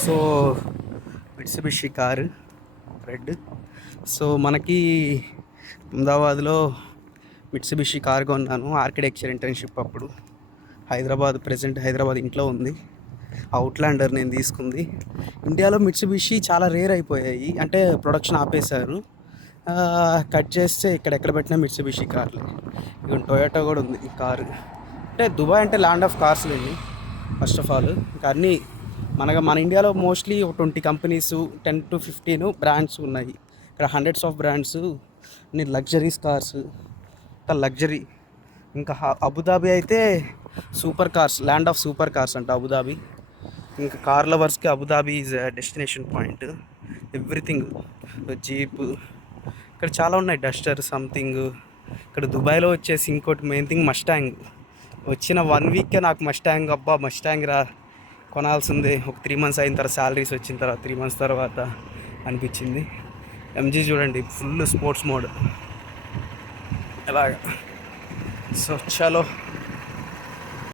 So Mitsubishi car red. So మనకి అహ్మదాబాద్లో Mitsubishi car కొన్నాను ఆర్కిటెక్చర్ ఇంటర్న్షిప్ అప్పుడు. ప్రజెంట్ హైదరాబాద్ ఇంట్లో ఉంది. అవుట్లాండర్ నేను తీసుకుంది. ఇండియాలో మిట్సుబిషి చాలా రేర్ అయిపోయాయి, అంటే ప్రొడక్షన్ ఆపేశారు. కట్ చేస్తే ఎక్కడ పెట్టినా మిట్సుబిషి కార్లు. ఇక టొయోటా కూడా ఉంది ఈ కారు. అంటే దుబాయ్ అంటే ల్యాండ్ ఆఫ్ కార్స్ లేండి ఫస్ట్ ఆఫ్ ఆల్. ఇంకా అన్నీ మన ఇండియాలో మోస్ట్లీ ఒక 20 కంపెనీస్, 10 to 15 బ్రాండ్స్ ఉన్నాయి. ఇక్కడ హండ్రెడ్స్ ఆఫ్ బ్రాండ్స్, అన్ని లగ్జరీస్ కార్స్, లగ్జరీ. ఇంకా అబుదాబి అయితే super cars, land of super cars అంట అబుదాబి. ఇంకా కార్ లవర్స్కి Abu Dhabi is destination point. Everything, jeep, ఇక్కడ చాలా ఉన్నాయి, డస్టర్ సంథింగ్. ఇక్కడ దుబాయ్లో వచ్చేసి ఇంకోటి మెయిన్ థింగ్ మస్టాంగ్. వచ్చిన 1 వీక్కే నాకు మస్టాంగ్, అబ్బా మస్టాంగ్ రా కొనాల్సిందే. ఒక 3 months అయిన తర్వాత, శాలరీస్ వచ్చిన తర్వాత 3 months తర్వాత అనిపించింది. ఎంజీ చూడండి, ఫుల్ స్పోర్ట్స్ మోడ్ ఎలాగా. సో చలో.